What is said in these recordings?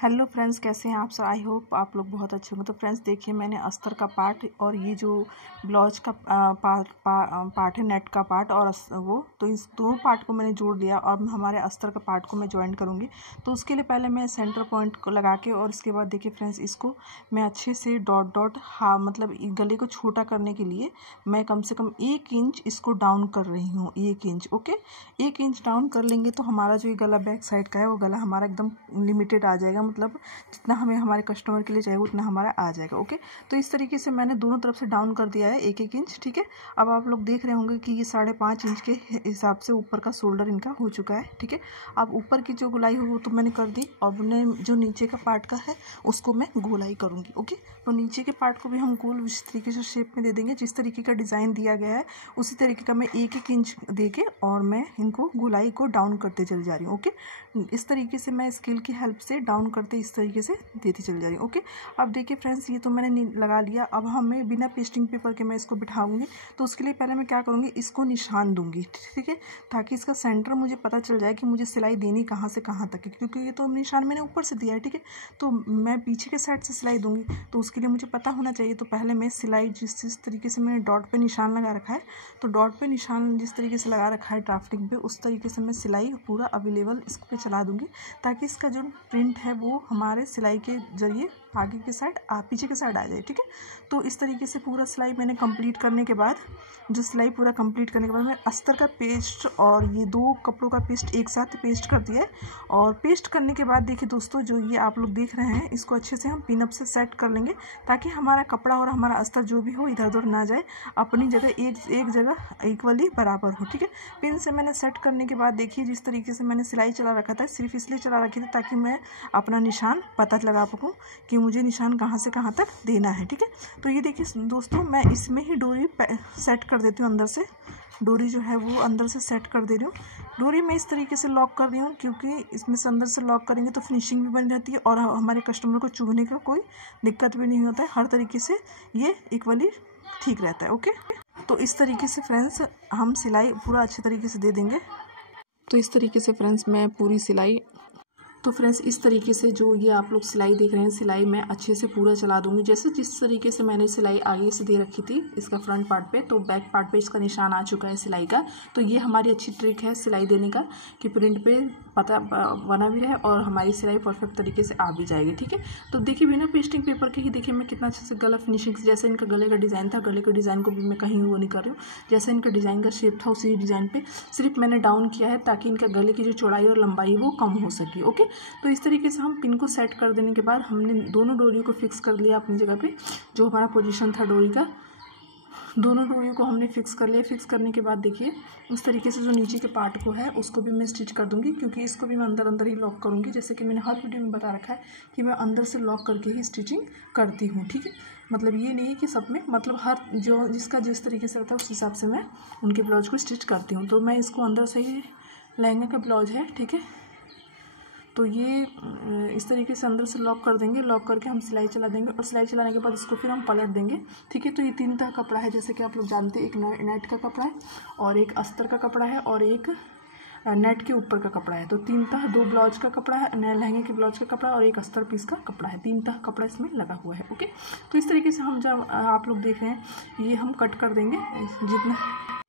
Hello friends, कैसे हैं आप सब। आई होप आप लोग बहुत अच्छे होंगे। तो फ्रेंड्स देखिए, मैंने अस्तर का पार्ट और ये जो ब्लाउज का पार्ट है, नेट का पार्ट और वो तो इस दो पार्ट को मैंने जोड़ लिया और हमारे अस्तर का पार्ट को मैं ज्वाइन करूँगी। तो उसके लिए पहले मैं सेंटर पॉइंट को लगा के और इसके बाद देखिए फ्रेंड्स, इसको मैं अच्छे से डॉट डॉट मतलब गले को छोटा करने के लिए मैं कम से कम 1 इंच इसको डाउन कर रही हूँ। 1 इंच, ओके, 1 इंच डाउन कर लेंगे तो हमारा जो ये गला बैक साइड का है वो गला हमारा एकदम लिमिटेड आ जाएगा, मतलब जितना हमें हमारे कस्टमर के लिए चाहिए उतना हमारा आ जाएगा। ओके, तो इस तरीके से मैंने दोनों तरफ से डाउन कर दिया है 1-1 इंच। ठीक है, अब आप लोग देख रहे होंगे कि ये 5.5 इंच के हिसाब से ऊपर का शोल्डर इनका हो चुका है। ठीक है, अब ऊपर की जो गोलाई हो वो तो मैंने कर दी और मैंने जो नीचे का पार्ट का है उसको मैं गोलाई करूँगी। ओके, तो नीचे के पार्ट को भी हम गोल इस तरीके से शेप में दे देंगे। जिस तरीके का डिज़ाइन दिया गया है उसी तरीके का मैं 1-1 इंच दे के और मैं इनको गोलाई को डाउन करते चली जा रही हूँ। ओके, इस तरीके से मैं स्केल की हेल्प से डाउन करते इस तरीके से देती चली जा रही हूँ। ओके, अब देखिए फ्रेंड्स, ये तो मैंने लगा लिया। अब हमें बिना पेस्टिंग पेपर के मैं इसको बिठाऊंगी। तो उसके लिए पहले मैं क्या करूँगी, इसको निशान दूंगी। ठीक है, ताकि इसका सेंटर मुझे पता चल जाए कि मुझे सिलाई देनी कहाँ से कहाँ तक है, क्योंकि ये तो निशान मैंने ऊपर से दिया है। ठीक है, तो मैं पीछे के साइड से सिलाई दूंगी, तो उसके लिए मुझे पता होना चाहिए। तो पहले मैं सिलाई जिस तरीके से मैंने डॉट पे निशान लगा रखा है, तो डॉट पे निशान जिस तरीके से लगा रखा है ड्राफ्टिंग पे, उस तरीके से मैं सिलाई पूरा अवेलेबल इस पे चला दूंगी, ताकि इसका जो प्रिंट है वो हमारे सिलाई के जरिए आगे के साइड पीछे के साइड आ जाए। ठीक है, तो इस तरीके से पूरा सिलाई मैंने कंप्लीट करने के बाद, जो सिलाई पूरा कंप्लीट करने के बाद मैं अस्तर का पेस्ट और ये 2 कपड़ों का पेस्ट एक साथ पेस्ट कर दिया है। और पेस्ट करने के बाद देखिए दोस्तों, जो ये आप लोग देख रहे हैं, इसको अच्छे से हम पिन अप से सेट कर लेंगे, ताकि हमारा कपड़ा और हमारा अस्तर जो भी हो इधर उधर ना जाए, अपनी जगह एक जगह इक्वली बराबर हो। ठीक है, पिन से मैंने सेट करने के बाद देखिए, जिस तरीके से मैंने सिलाई चला रखा था, सिर्फ इसलिए चला रखी थी ताकि मैं अपना निशान पता लगा सकूँ कि मुझे निशान कहाँ से कहाँ तक देना है। ठीक है, तो ये देखिए दोस्तों, मैं इसमें ही डोरी सेट कर देती हूँ। अंदर से डोरी जो है वो अंदर से सेट कर दे रही हूँ। डोरी मैं इस तरीके से लॉक कर रही हूँ, क्योंकि इसमें से अंदर से लॉक करेंगे तो फिनिशिंग भी बनी रहती है और हमारे कस्टमर को चुभने का कोई दिक्कत भी नहीं होता है। हर तरीके से ये इक्वली ठीक रहता है। ओके, तो इस तरीके से फ्रेंड्स हम सिलाई पूरा अच्छे तरीके से दे देंगे। तो इस तरीके से फ्रेंड्स मैं पूरी सिलाई, तो फ्रेंड्स इस तरीके से जो ये आप लोग सिलाई देख रहे हैं, सिलाई मैं अच्छे से पूरा चला दूंगी। जैसे जिस तरीके से मैंने सिलाई आगे से दे रखी थी इसका फ्रंट पार्ट पे, तो बैक पार्ट पे इसका निशान आ चुका है सिलाई का। तो ये हमारी अच्छी ट्रिक है सिलाई देने का, कि प्रिंट पे पता बना भी रहे और हमारी सिलाई परफेक्ट तरीके से आ भी जाएगी। ठीक है, तो देखिए बिना पेस्टिंग पेपर के ही देखिए मैं कितना अच्छे से गला फिनिशिंग, जैसे इनका गले का डिज़ाइन था, गले के डिज़ाइन को भी मैं कहीं वो नहीं कर रही हूँ। जैसे इनका डिज़ाइन का शेप था उसी डिज़ाइन पे सिर्फ मैंने डाउन किया है, ताकि इनका गले की जो चौड़ाई और लंबाई वो कम हो सके। ओके, तो इस तरीके से हम पिन को सेट कर देने के बाद हमने दोनों डोरियों को फिक्स कर लिया अपनी जगह पे। जो हमारा पोजीशन था डोरी का, दोनों डोरियों को हमने फिक्स कर लिया। फिक्स करने के बाद देखिए उस तरीके से जो नीचे के पार्ट को है उसको भी मैं स्टिच कर दूंगी, क्योंकि इसको भी मैं अंदर ही लॉक करूंगी। जैसे कि मैंने हर वीडियो में बता रखा है कि मैं अंदर से लॉक करके ही स्टिचिंग करती हूँ। ठीक है, मतलब ये नहीं कि सब में, मतलब हर जो जिसका जिस तरीके से रहता है उस हिसाब से मैं उनके ब्लाउज को स्टिच करती हूँ। तो मैं इसको अंदर से ही, लहंगा का ब्लाउज है, ठीक है, तो ये इस तरीके से अंदर से लॉक कर देंगे। लॉक करके हम सिलाई चला देंगे और सिलाई चलाने के बाद इसको फिर हम पलट देंगे। ठीक है, तो ये 3 तरह का कपड़ा है, जैसे कि आप लोग जानते हैं, एक नेट का कपड़ा है और एक अस्तर का कपड़ा है और एक नेट के ऊपर का कपड़ा है। तो 3 तरह, 2 ब्लाउज का कपड़ा है, लहंगे के ब्लाउज का कपड़ा और एक अस्तर पीस का कपड़ा है। 3 तरह कपड़ा इसमें लगा हुआ है। ओके, तो इस तरीके से हम जब आप लोग देख रहे हैं ये हम कट कर देंगे जितना।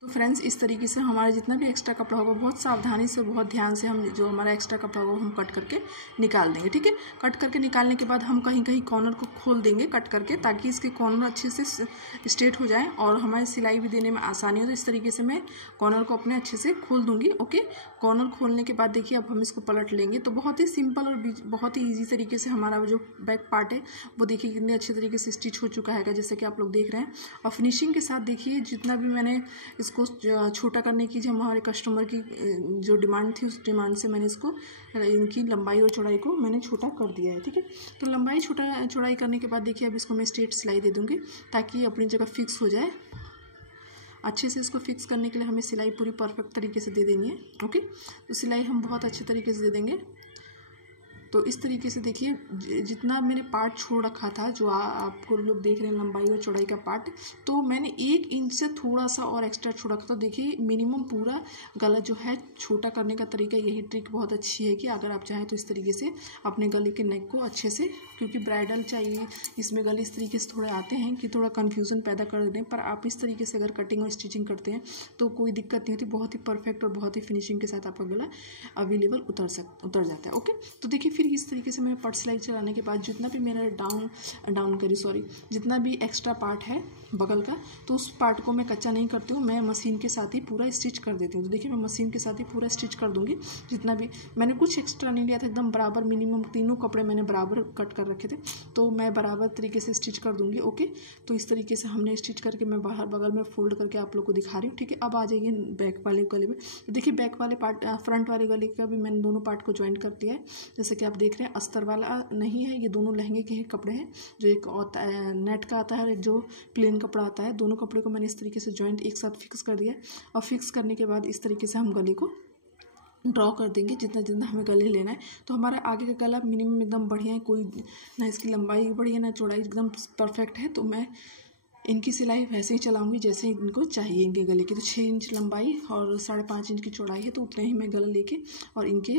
तो फ्रेंड्स इस तरीके से हमारा जितना भी एक्स्ट्रा कपड़ा होगा बहुत सावधानी से, बहुत ध्यान से हम जो हमारा एक्स्ट्रा कपड़ा होगा हम कट करके निकाल देंगे। ठीक है, कट करके निकालने के बाद हम कहीं कहीं कॉर्नर को खोल देंगे कट करके, ताकि इसके कॉर्नर अच्छे से स्ट्रेट हो जाए और हमारी सिलाई भी देने में आसानी हो। तो इस तरीके से मैं कॉर्नर को अपने अच्छे से खोल दूंगी। ओके, कॉर्नर खोलने के बाद देखिए अब हम इसको पलट लेंगे। तो बहुत ही सिंपल और बहुत ही ईजी तरीके से हमारा जो बैक पार्ट है वो देखिए कितने अच्छे तरीके से स्टिच हो चुका है, जैसे कि आप लोग देख रहे हैं। और फिनिशिंग के साथ देखिए जितना भी मैंने इसको छोटा करने की जो हमारे कस्टमर की जो डिमांड थी, उस डिमांड से मैंने इसको, इनकी लंबाई और चौड़ाई को मैंने छोटा कर दिया है। ठीक है, तो लंबाई चौड़ाई करने के बाद देखिए अब इसको मैं स्ट्रेट सिलाई दे दूँगी, ताकि अपनी जगह फिक्स हो जाए। अच्छे से इसको फिक्स करने के लिए हमें सिलाई पूरी परफेक्ट तरीके से दे देनी है। ओके, तो सिलाई हम बहुत अच्छे तरीके से दे देंगे। तो इस तरीके से देखिए जितना मैंने पार्ट छोड़ रखा था, जो आपको लोग देख रहे हैं लंबाई और चौड़ाई का पार्ट, तो मैंने 1 इंच से थोड़ा सा और एक्स्ट्रा छोड़ा था। तो देखिए मिनिमम पूरा गला जो है छोटा करने का तरीका, यही ट्रिक बहुत अच्छी है कि अगर आप चाहें तो इस तरीके से अपने गले के नेक को अच्छे से, क्योंकि ब्राइडल चाहिए इसमें गले इस तरीके से थोड़े आते हैं कि थोड़ा कन्फ्यूज़न पैदा कर दें, पर आप इस तरीके से अगर कटिंग और स्टिचिंग करते हैं तो कोई दिक्कत नहीं होती, बहुत ही परफेक्ट और बहुत ही फिनिशिंग के साथ आपका गला अवेलेबल उतर जाता है। ओके, तो देखिए फिर इस तरीके से मैंने पट सिलाई चलाने के बाद जितना भी मेरा जितना भी एक्स्ट्रा पार्ट है बगल का, तो उस पार्ट को मैं कच्चा नहीं करती हूँ, मैं मशीन के साथ ही पूरा स्टिच कर देती हूँ। तो देखिए मैं मशीन के साथ ही पूरा स्टिच कर दूँगी। जितना भी मैंने कुछ एक्स्ट्रा नहीं लिया था, एकदम बराबर मिनिमम तीनों कपड़े मैंने बराबर कट कर रखे थे, तो मैं बराबर तरीके से स्टिच कर दूँगी। ओके, तो इस तरीके से हमने स्टिच करके मैं बाहर बगल में फोल्ड करके आप लोग को दिखा रही हूँ। ठीक है, अब आ जाइए बैक वाले गले में। तो देखिए बैक वाले पार्ट, फ्रंट वाले गले का भी मैंने दोनों पार्ट को ज्वाइंट कर दिया है। जैसे कि आप देख रहे हैं अस्तर वाला नहीं है, ये दोनों लहंगे के ही कपड़े हैं। जो एक होता है नेट का आता है, जो प्लेन कपड़ा आता है, दोनों कपड़े को मैंने इस तरीके से ज्वाइंट एक साथ फिक्स कर दिया। और फिक्स करने के बाद इस तरीके से हम गले को ड्रॉ कर देंगे जितना जितना हमें गले लेना है। तो हमारा आगे का गला मिनिमम एकदम बढ़िया है, कोई ना इसकी लंबाई बढ़िया ना चौड़ाई, एकदम परफेक्ट है। तो मैं इनकी सिलाई वैसे ही चलाऊंगी जैसे इनको चाहिए इनके गले की। तो 6 इंच लंबाई और 5.5 इंच की चौड़ाई है, तो उतने ही मैं गला लेके और इनके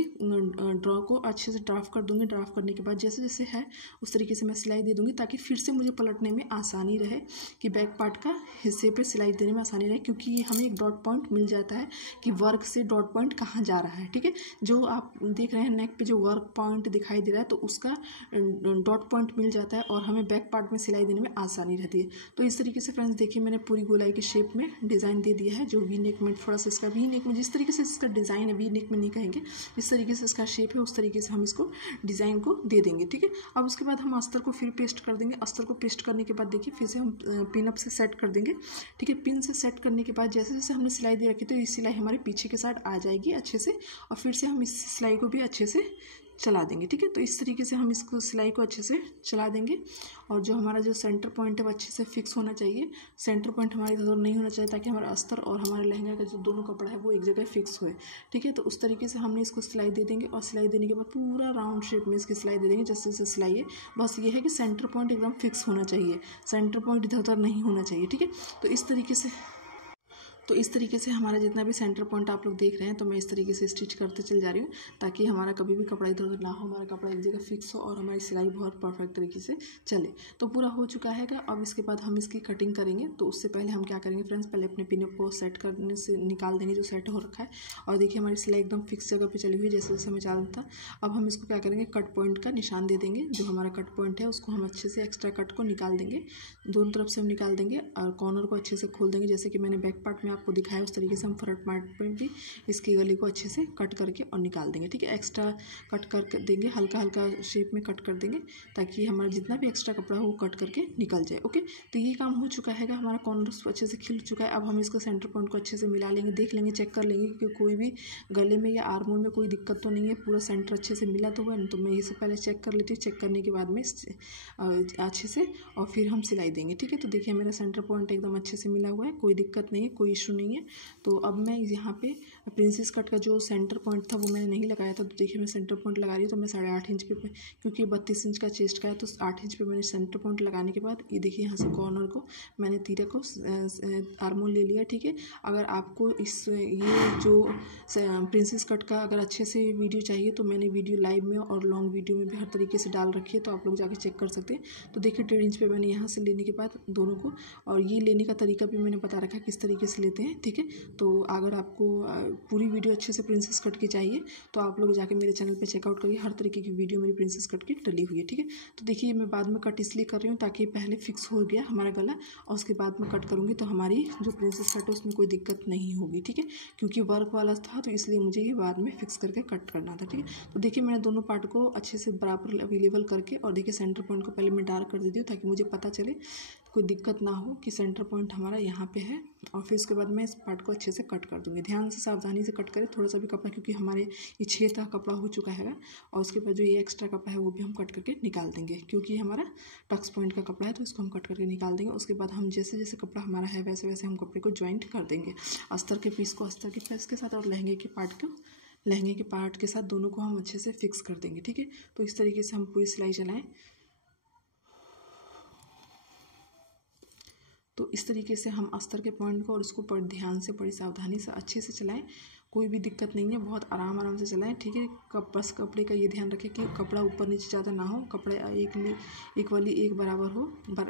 ड्रॉ को अच्छे से ड्राफ्ट कर दूंगी। ड्राफ्ट करने के बाद जैसे जैसे है उस तरीके से मैं सिलाई दे दूंगी, ताकि फिर से मुझे पलटने में आसानी रहे, कि बैक पार्ट का हिस्से पे सिलाई देने में आसानी रहे, क्योंकि हमें एक डॉट पॉइंट मिल जाता है कि वर्क से डॉट पॉइंट कहाँ जा रहा है। ठीक है, जो आप देख रहे हैं नेक पे जो वर्क पॉइंट दिखाई दे रहा है, तो उसका डॉट पॉइंट मिल जाता है और हमें बैक पार्ट में सिलाई देने में आसानी रहती है। तो इस तरीके से फ्रेंड्स देखिए मैंने पूरी गोलाई के शेप में डिज़ाइन दे दिया है। जो वी नेक में थोड़ा सा इसका वी नेक में जिस तरीके से इसका डिज़ाइन है, वी नेक में नहीं कहेंगे, इस तरीके से इसका शेप है, उस तरीके से हम इसको डिज़ाइन को दे देंगे। ठीक है, अब उसके बाद हम अस्तर को फिर पेस्ट कर देंगे। अस्तर को पेस्ट करने के बाद देखिए फिर से हम पिन अप से सेट कर देंगे। ठीक है, पिन से सेट करने के बाद जैसे जैसे हमने सिलाई दे रखी, तो ये सिलाई हमारे पीछे के साइड आ जाएगी अच्छे से, और फिर से हम इस सिलाई को भी अच्छे से चला देंगे। ठीक है, तो इस तरीके से हम इसको सिलाई को अच्छे से चला देंगे। और जो हमारा जो सेंटर पॉइंट है वो अच्छे से फिक्स होना चाहिए। सेंटर पॉइंट हमारे इधर नहीं होना चाहिए, ताकि हमारा अस्तर और हमारे लहंगा का जो दोनों कपड़ा है वो एक जगह फिक्स होए। ठीक है, तो उस तरीके से हमने इसको सिलाई दे देंगे, और सिलाई देने के बाद पूरा राउंड शेप में इसकी सिलाई दे देंगे जैसे जैसे सिलाई है। बस ये है कि सेंटर पॉइंट एकदम फिक्स होना चाहिए, सेंटर पॉइंट इधर उधर नहीं होना चाहिए। ठीक है, तो इस तरीके से हमारा जितना भी सेंटर पॉइंट आप लोग देख रहे हैं, तो मैं इस तरीके से स्टिच करते चल जा रही हूँ, ताकि हमारा कभी भी कपड़ा इधर उधर ना हो, हमारा कपड़ा एक जगह फिक्स हो और हमारी सिलाई बहुत परफेक्ट तरीके से चले। तो पूरा हो चुका है। अब इसके बाद हम इसकी कटिंग करेंगे। तो उससे पहले हम क्या करेंगे फ्रेंड्स, पहले अपने पिन को सेट करने से निकाल देंगे जो सेट हो रखा है। और देखिए हमारी सिलाई एकदम फिक्स जगह पर चली हुई है, जैसे जैसे हमें चालू था। अब हम इसको क्या करेंगे, कट पॉइंट का निशान दे देंगे। जो हमारा कट पॉइंट है उसको हम अच्छे से एक्स्ट्रा कट को निकाल देंगे, दोनों तरफ से हम निकाल देंगे, और कॉर्नर को अच्छे से खोल देंगे, जैसे कि मैंने बैक पार्ट में आपको दिखाया उस तरीके से हम फ्रंट पार्ट में भी इसके गले को अच्छे से कट करके और निकाल देंगे। ठीक है, एक्स्ट्रा कट कर देंगे, हल्का हल्का शेप में कट कर देंगे, ताकि हमारा जितना भी एक्स्ट्रा कपड़ा हो वो कट करके निकल जाए। ओके, तो ये काम हो चुका है, हमारा कॉर्नर अच्छे से खिल चुका है। अब हम इसको सेंटर पॉइंट को अच्छे से मिला लेंगे, देख लेंगे, चेक कर लेंगे कि कोई भी गले में या आर्म होल में कोई दिक्कत तो नहीं है, पूरा सेंटर अच्छे से मिला तो हुआ है। तो मैं इससे पहले चेक कर लेती हूँ, चेक करने के बाद में अच्छे से और फिर हम सिलाई देंगे। ठीक है, तो देखिए मेरा सेंटर पॉइंट एकदम अच्छे से मिला हुआ है, कोई दिक्कत नहीं है, कोई इशू नहीं है। तो अब मैं यहाँ पे प्रिंसेस कट का जो सेंटर पॉइंट था वो मैंने नहीं लगाया था। तो देखिए मैं सेंटर पॉइंट लगा रही हूँ, तो मैं 8.5 इंच पे, क्योंकि 32 इंच का चेस्ट का है, तो 8 इंच पे मैंने सेंटर पॉइंट लगाने के बाद ये देखिए यहाँ से कॉर्नर को मैंने तीरे को आर्मोल ले लिया। ठीक है, अगर आपको ये जो प्रिंसेस कट का अगर अच्छे से वीडियो चाहिए, तो मैंने वीडियो लाइव में और लॉन्ग वीडियो में भी हर तरीके से डाल रखी है, तो आप लोग जाके चेक कर सकते हैं। तो देखिए 1.5 इंच पे मैंने यहाँ से लेने के बाद दोनों को, और ये लेने का तरीका भी मैंने बता रखा है किस तरीके से लेते हैं। ठीक है, तो अगर आपको पूरी वीडियो अच्छे से प्रिंसेस कट की चाहिए, तो आप लोग जाके मेरे चैनल पे चेकआउट करिए, हर तरीके की वीडियो मेरी प्रिंसेस कट की डली हुई है। ठीक है, तो देखिए मैं बाद में कट इसलिए कर रही हूँ ताकि पहले फिक्स हो गया हमारा गला, और उसके बाद में कट करूँगी तो हमारी जो प्रिंसेस कट है उसमें कोई दिक्कत नहीं होगी। ठीक है, क्योंकि वर्क वाला था, तो इसलिए मुझे ये बाद में फिक्स करके कट करना था। ठीक है, तो देखिए मैंने दोनों पार्ट को अच्छे से बराबर अवेलेबल करके, और देखिए सेंटर पॉइंट को पहले मैं डार्क कर देती हूँ, ताकि मुझे पता चले, कोई दिक्कत ना हो कि सेंटर पॉइंट हमारा यहाँ पे है। और फिर उसके बाद मैं इस पार्ट को अच्छे से कट कर दूँगी। ध्यान से सावधानी से कट करें, थोड़ा सा भी कपड़ा, क्योंकि हमारे ये 6 तक कपड़ा हो चुका है। और उसके बाद जो ये एक्स्ट्रा कपड़ा है वो भी हम कट करके निकाल देंगे, क्योंकि हमारा टक्स पॉइंट का कपड़ा है, तो इसको हम कट करके निकाल देंगे। उसके बाद हम जैसे जैसे कपड़ा हमारा है वैसे वैसे हम कपड़े को ज्वाइंट कर देंगे, अस्तर के पीस को अस्तर के पीस के साथ और लहंगे के पार्ट को लहंगे के पार्ट के साथ दोनों को हम अच्छे से फिक्स कर देंगे। ठीक है, तो इस तरीके से हम पूरी सिलाई चलाएं। तो इस तरीके से हम अस्तर के पॉइंट को और इसको बड़े ध्यान से, बड़ी सावधानी से अच्छे से चलाएं। कोई भी दिक्कत नहीं है, बहुत आराम से चलाएं। ठीक है, बस कपड़े का ये ध्यान रखें कि कपड़ा ऊपर नीचे ज़्यादा ना हो, कपड़े एक वाली एक बराबर हो,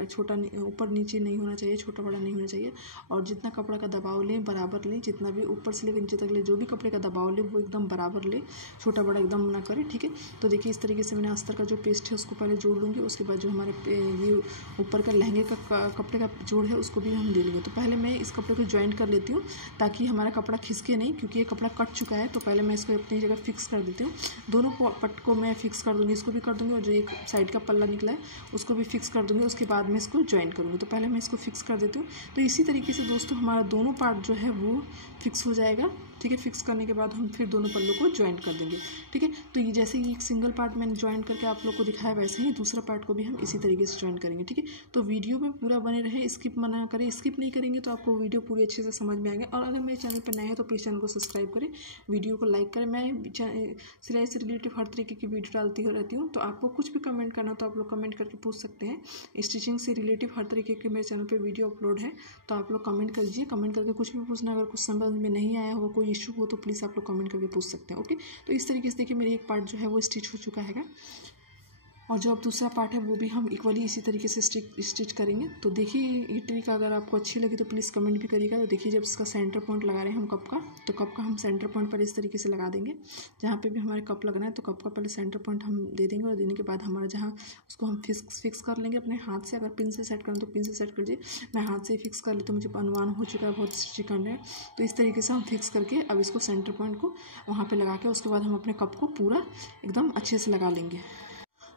छोटा ऊपर नीचे नहीं होना चाहिए, छोटा बड़ा नहीं होना चाहिए। और जितना कपड़ा का दबाव लें बराबर लें, जितना भी ऊपर से लेकर नीचे तक ले जो भी कपड़े का दबाव लें वो एकदम बराबर लें, छोटा बड़ा एकदम ना करें। ठीक है, तो देखिए इस तरीके से मैंने अस्तर का जो पेस्ट है उसको पहले जोड़ लूँगी। उसके बाद जो हमारे ये ऊपर का लहंगे का कपड़े का जोड़ है उसको भी हम ले लेंगे। तो पहले मैं इस कपड़े को ज्वाइंट कर लेती हूँ ताकि हमारा कपड़ा खिसके नहीं, क्योंकि ये कपड़ा कट चुका है। तो पहले मैं इसको अपनी जगह फिक्स कर देती हूँ। दोनों पट को मैं फिक्स कर दूँगी, इसको भी कर दूँगी और जो एक साइड का पल्ला निकला है उसको भी फिक्स कर दूँगी। उसके बाद मैं इसको ज्वाइंट करूँगी। तो पहले मैं इसको फिक्स कर देती हूँ। तो इसी तरीके से दोस्तों हमारा दोनों पार्ट जो है वो फिक्स हो जाएगा। ठीक है, फिक्स करने के बाद हम फिर दोनों पल्लों को ज्वाइंट कर देंगे। ठीक है, तो ये जैसे ही एक सिंगल पार्ट मैंने ज्वाइंट करके आप लोग को दिखाया, वैसे ही दूसरा पार्ट को भी हम इसी तरीके से ज्वाइंट करेंगे। ठीक है, तो वीडियो में पूरा बने रहे, स्किप मना करें। स्किप नहीं करेंगे तो आपको वीडियो पूरी अच्छे से समझ में आएंगे। और अगर मेरे चैनल पर नए हैं तो प्लीज़ चैनल को सब्सक्राइब करें, वीडियो को लाइक करें। मैं सिलाई से रिलेटिव हर तरीके की वीडियो डालती रहती हूँ, तो आपको कुछ भी कमेंट करना तो आप लोग कमेंट करके पूछ सकते हैं। स्टिचिंग से रिलेटिव हर तरीके के मेरे चैनल पर वीडियो अपलोड है, तो आप लोग कमेंट कर दीजिए। कमेंट करके कुछ भी पूछना, अगर कुछ समझ में नहीं आया हो, कोई इशू हो तो प्लीज़ आप लोग कमेंट करके पूछ सकते हैं। ओके, तो इस तरीके से देखिए मेरी एक पार्ट जो है वो स्टिच हो चुका है और जो अब दूसरा पार्ट है वो भी हम इक्वली इसी तरीके से स्टिच करेंगे। तो देखिए ये ट्रिक अगर आपको अच्छी लगी तो प्लीज़ कमेंट भी करिएगा। तो देखिए जब इसका सेंटर पॉइंट लगा रहे हैं हम कप का, तो कप का हम सेंटर पॉइंट पर इस तरीके से लगा देंगे। जहाँ पे भी हमारे कप लगना है तो कप का पहले सेंटर पॉइंट हम दे देंगे और देने के बाद हमारा जहाँ उसको हम फिक्स कर लेंगे अपने हाथ से। अगर पिन से सेट करें तो पिन से सेट कर दीजिए, मैं हाथ से ही फिक्स कर लेती हूँ, मुझे अनुमान हो चुका है बहुत स्टिचिंग करने हैं। तो इस तरीके से हम फिक्स करके अब इसको सेंटर पॉइंट को वहाँ पर लगा के उसके बाद हम अपने कप को पूरा एकदम अच्छे से लगा लेंगे।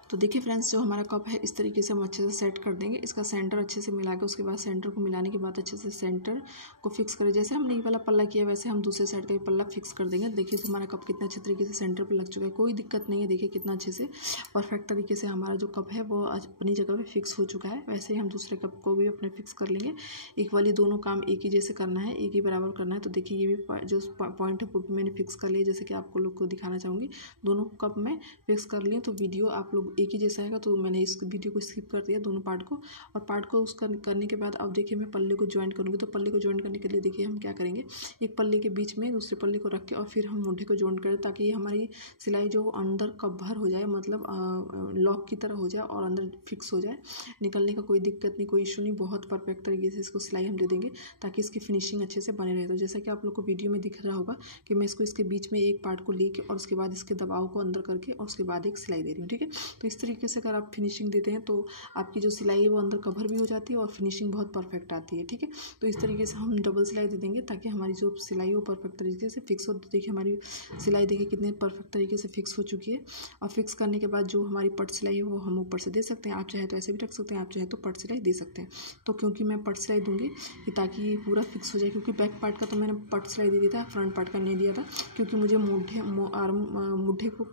तो देखिए फ्रेंड्स, जो हमारा कप है इस तरीके से हम अच्छे से सेट कर देंगे। इसका सेंटर अच्छे से मिला के उसके बाद सेंटर को मिलाने के बाद अच्छे से सेंटर को फिक्स करें। जैसे हमने ये वाला पल्ला किया वैसे हम दूसरे साइड का भी पल्ला फिक्स कर देंगे। देखिए तो हमारा कप कितना अच्छे तरीके से सेंटर पर लग चुका है, कोई दिक्कत नहीं है। देखिए कितना अच्छे से परफेक्ट तरीके से हमारा जो कप है वो अपनी जगह पर फिक्स हो चुका है। वैसे ही हम दूसरे कप को भी अपने फिक्स कर लेंगे। इक्वली दोनों काम एक ही जैसे करना है, एक ही बराबर करना है। तो देखिए ये भी जो पॉइंट है वो भी मैंने फिक्स कर लिया, जैसे कि आपको लोग को दिखाना चाहूँगी। दोनों कप में फिक्स कर लिए तो वीडियो आप लोग एक ही जैसा आएगा। तो मैंने इस वीडियो को स्किप कर दिया दोनों पार्ट को। और पार्ट को उसका करने के बाद अब देखिए मैं पल्ले को ज्वाइंट करूँगी। तो पल्ले को ज्वाइंट करने के लिए देखिए हम क्या करेंगे, एक पल्ले के बीच में दूसरे पल्ले को रख के और फिर हम मोढे को ज्वाइंट करें, ताकि हमारी सिलाई जो अंदर कवर हो जाए, मतलब लॉक की तरह हो जाए और अंदर फिक्स हो जाए। निकलने का कोई दिक्कत नहीं, कोई इशू नहीं। बहुत परफेक्ट तरीके से इसको सिलाई हम दे देंगे ताकि इसकी फिनिशिंग अच्छे से बने रहे। तो जैसा कि आप लोग को वीडियो में दिख रहा होगा कि मैं इसको इसके बीच में एक पार्ट को लेके और उसके बाद इसके दबाव को अंदर करके और उसके बाद एक सिलाई दे रही हूँ। ठीक है, तो इस तरीके से अगर आप फिनिशिंग देते हैं तो आपकी जो सिलाई है वो अंदर कवर भी हो जाती है और फिनिशिंग बहुत परफेक्ट आती है। ठीक है, तो इस तरीके से हम डबल सिलाई दे देंगे ताकि हमारी जो सिलाई है वो परफेक्ट तरीके से फिक्स हो। तो देखिए हमारी सिलाई देखिए कितने परफेक्ट तरीके से फिक्स हो चुकी है। और फिक्स करने के बाद जो हमारी पट सिलाई है वो हम ऊपर से दे सकते हैं। आप चाहे तो ऐसे भी रख सकते हैं, आप चाहे तो पट सिलाई दे सकते हैं। तो क्योंकि मैं पट सिलाई दूंगी कि ताकि ये पूरा फिक्स हो जाए, क्योंकि बैक पार्ट का तो मैंने पट सिलाई दे दिया था, फ्रंट पार्ट का नहीं दिया था, क्योंकि मुझे मुड्ढे को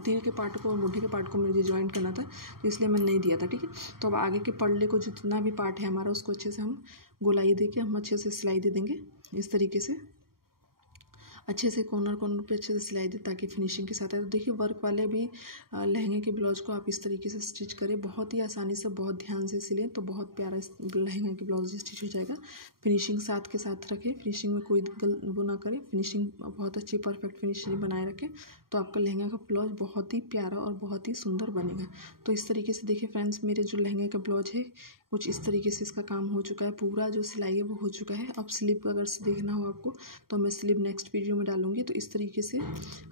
तीर के पार्ट को और मुड्ढे के पार्ट को मुझे ज्वाइंट करना था, तो इसलिए मैं नहीं दिया था। ठीक है, तो अब आगे के पल्ले को जितना भी पार्ट है हमारा उसको अच्छे से हम गोलाई दे के हम अच्छे से सिलाई दे देंगे। इस तरीके से अच्छे से कॉर्नर पे अच्छे से सिलाई दे ताकि फिनिशिंग के साथ आए। तो देखिए वर्क वाले भी लहंगे के ब्लाउज को आप इस तरीके से स्टिच करें, बहुत ही आसानी से, बहुत ध्यान से सिलें तो बहुत प्यारा लहंगे के ब्लाउज स्टिच हो जाएगा। फिनिशिंग साथ के साथ रखें, फिनिशिंग में कोई वो ना करें, फिनिशिंग बहुत अच्छी परफेक्ट फिनिशिंग बनाए रखें तो आपका लहंगा का ब्लाउज बहुत ही प्यारा और बहुत ही सुंदर बनेगा। तो इस तरीके से देखिए फ्रेंड्स, मेरे जो लहंगे का ब्लाउज है कुछ इस तरीके से इसका काम हो चुका है, पूरा जो सिलाई है वो हो चुका है। अब स्लीव अगर देखना हो आपको तो मैं स्लीव नेक्स्ट वीडियो में डालूंगी। तो इस तरीके से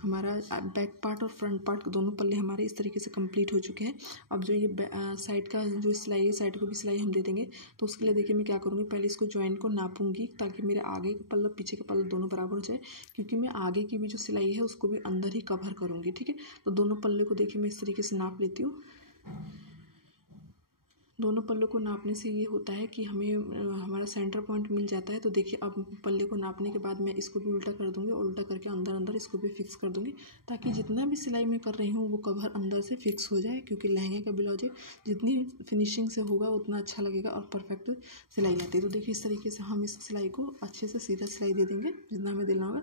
हमारा बैक पार्ट और फ्रंट पार्ट दोनों पल्ले हमारे इस तरीके से कंप्लीट हो चुके हैं। अब जो ये साइड का जो सिलाई है, साइड को भी सिलाई हम दे देंगे। तो उसके लिए देखिए मैं क्या करूँगी, पहले इसको ज्वाइंट को नापूंगी ताकि मेरे आगे का पल्ला पीछे का पल्ला दोनों बराबर हो जाए, क्योंकि मैं आगे की भी जो सिलाई है उसको भी अंदर ही कवर करूँगी। ठीक है, तो दोनों पल्ले को देखिए मैं इस तरीके से नाप लेती हूँ। दोनों पल्लों को नापने से ये होता है कि हमें हमारा सेंटर पॉइंट मिल जाता है। तो देखिए अब पल्ले को नापने के बाद मैं इसको भी उल्टा कर दूंगी, उल्टा करके अंदर इसको भी फिक्स कर दूंगी ताकि जितना भी सिलाई मैं कर रही हूँ वो कवर अंदर से फिक्स हो जाए। क्योंकि लहंगे का ब्लाउज जितनी फिनिशिंग से होगा उतना अच्छा लगेगा और परफेक्ट सिलाई आती है। तो देखिए इस तरीके से हम इस सिलाई को अच्छे से सीधा सिलाई दे देंगे जितना हमें देना होगा।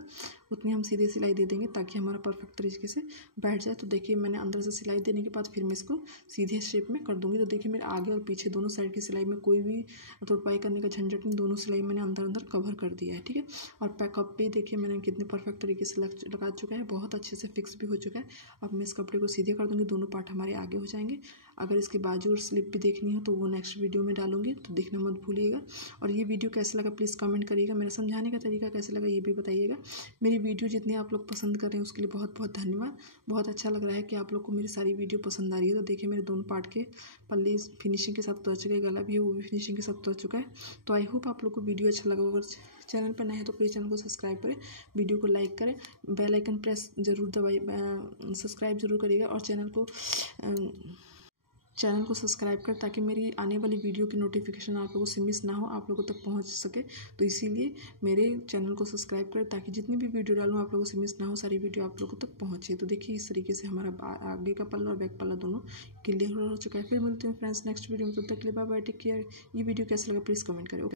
उतनी हम सीधी सिलाई दे देंगे ताकि हमारा परफेक्ट तरीके से बैठ जाए। तो देखिए मैंने अंदर से सिलाई देने के बाद फिर मैं इसको सीधे शेप में कर दूँगी। तो देखिए मेरे आगे और पीछे दोनों साइड की सिलाई में कोई भी तुरपाई करने का झंझट नहीं, दोनों सिलाई मैंने अंदर अंदर कवर कर दिया है, ठीक है। और पैकअप पे देखिए मैंने कितने परफेक्ट तरीके से लगा चुका है, बहुत अच्छे से फिक्स भी हो चुका है। अब मैं इस कपड़े को सीधे कर दूँगी, दोनों पार्ट हमारे आगे हो जाएंगे। अगर इसकी बाजू और स्लिप भी देखनी हो तो वो नेक्स्ट वीडियो में डालूंगी, तो देखना मत भूलिएगा। और ये वीडियो कैसा लगा प्लीज़ कमेंट करिएगा, मेरा समझाने का तरीका कैसा लगा ये भी बताइएगा। मेरी वीडियो जितनी आप लोग पसंद कर रहे हैं उसके लिए बहुत बहुत धन्यवाद। बहुत अच्छा लग रहा है कि आप लोग को मेरी सारी वीडियो पसंद आ रही है। तो देखिए मेरे दोनों पार्ट के पल्ले फिनिशिंग के साथ उतर चुके हैं, गला भी है वो भी फिनिशिंग के साथ उतर चुका है। तो आई होप आप लोग को वीडियो अच्छा लगा होगा। चैनल पर नए हैं तो प्लीज़ चैनल को सब्सक्राइब करें, वीडियो को लाइक करें, बेल आइकन प्रेस जरूर दबाइए, सब्सक्राइब जरूर करिएगा। और चैनल को सब्सक्राइब करें ताकि मेरी आने वाली वीडियो की नोटिफिकेशन आप लोगों से मिस ना हो, आप लोगों तक पहुंच सके। तो इसीलिए मेरे चैनल को सब्सक्राइब करें ताकि जितनी भी वीडियो डालूँ आप लोगों से मिस ना हो, सारी वीडियो आप लोगों तक पहुंचे। तो देखिए इस तरीके से हमारा आगे का पल्ला और बैक पल्ला दोनों क्लियर हो चुका है। फिर मिलते हैं फ्रेंड्स नेक्स्ट वीडियो में, तब तक के लिए बाय बाय, टेक केयर। ये वीडियो कैसा लगा प्लीज़ कमेंट करें।